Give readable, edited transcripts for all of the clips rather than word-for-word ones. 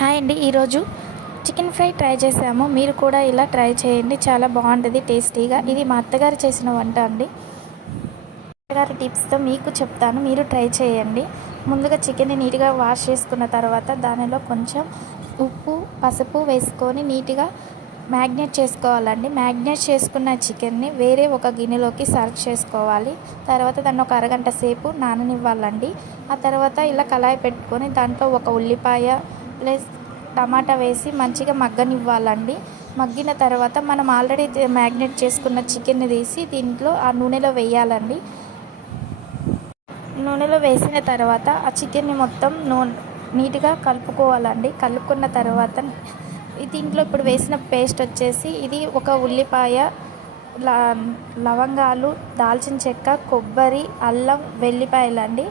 Hi అండి. ఈరోజు chicken fry try చేసాము. మీరు కూడా ఇలా ట్రై చేయండి, చాలా బాగుంటుంది టేస్టీగా. ఇది మా అత్తగారు చేసిన వంట అండి. అత్తగారి టిప్స్తో మీకు చెప్తాను, మీరు ట్రై చేయండి. ముందుగా చికెన్ని నీట్గా వాష్ చేసుకున్న తర్వాత దానిలో కొంచెం ఉప్పు పసుపు వేసుకొని నీట్గా మ్యాగ్నేట్ చేసుకోవాలండి. మ్యాగ్నేట్ చేసుకున్న చికెన్ని వేరే ఒక గిన్నెలోకి సర్వ్ చేసుకోవాలి. తర్వాత దాన్ని ఒక అరగంట సేపు నాననివ్వాలండి. ఆ తర్వాత ఇలా కళాయి పెట్టుకొని దాంట్లో ఒక ఉల్లిపాయ ప్లస్ టమాటా వేసి మంచిగా మగ్గనివ్వాలండి. మగ్గిన తర్వాత మనం ఆల్రెడీ మ్యాగ్నేట్ చేసుకున్న చికెన్ని తీసి దీంట్లో ఆ నూనెలో వేయాలండి. నూనెలో వేసిన తర్వాత ఆ చికెన్ని మొత్తం నీట్గా కలుపుకోవాలండి. కలుపుకున్న తర్వాత దీంట్లో ఇప్పుడు వేసిన పేస్ట్ వచ్చేసి ఇది ఒక ఉల్లిపాయ, లవంగాలు, దాల్చిన చెక్క, కొబ్బరి, అల్లం, వెల్లిపాయలండి.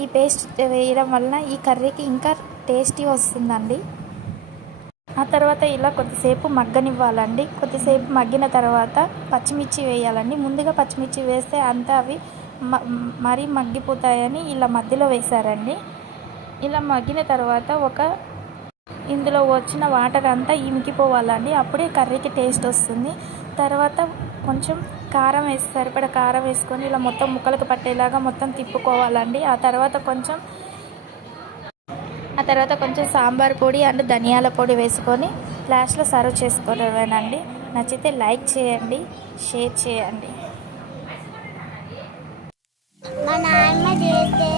ఈ పేస్ట్ వేయడం వలన ఈ కర్రీకి ఇంకా టేస్టీ వస్తుందండి. ఆ తర్వాత ఇలా కొద్దిసేపు మగ్గనివ్వాలండి. కొద్దిసేపు మగ్గిన తర్వాత పచ్చిమిర్చి వేయాలండి. ముందుగా పచ్చిమిర్చి వేస్తే అంతా అవి మరీ మగ్గిపోతాయని ఇలా మధ్యలో వేశారండి. ఇలా మగ్గిన తర్వాత ఇందులో వచ్చిన వాటర్ అంతా ఇంకిపోవాలండి. అప్పుడే కర్రీకి టేస్ట్ వస్తుంది. తర్వాత కొంచెం కారం సరిపడా కారం వేసుకొని ఇలా మొత్తం ముక్కలకు పట్టేలాగా మొత్తం తిప్పుకోవాలండి. ఆ తర్వాత కొంచెం సాంబార్ పొడి అండ్ ధనియాల పొడి వేసుకొని లాస్ట్లో సర్వ్ చేసుకోవడమేనండి. నచ్చితే లైక్ చేయండి, షేర్ చేయండి. మా నాన్న చేస్తే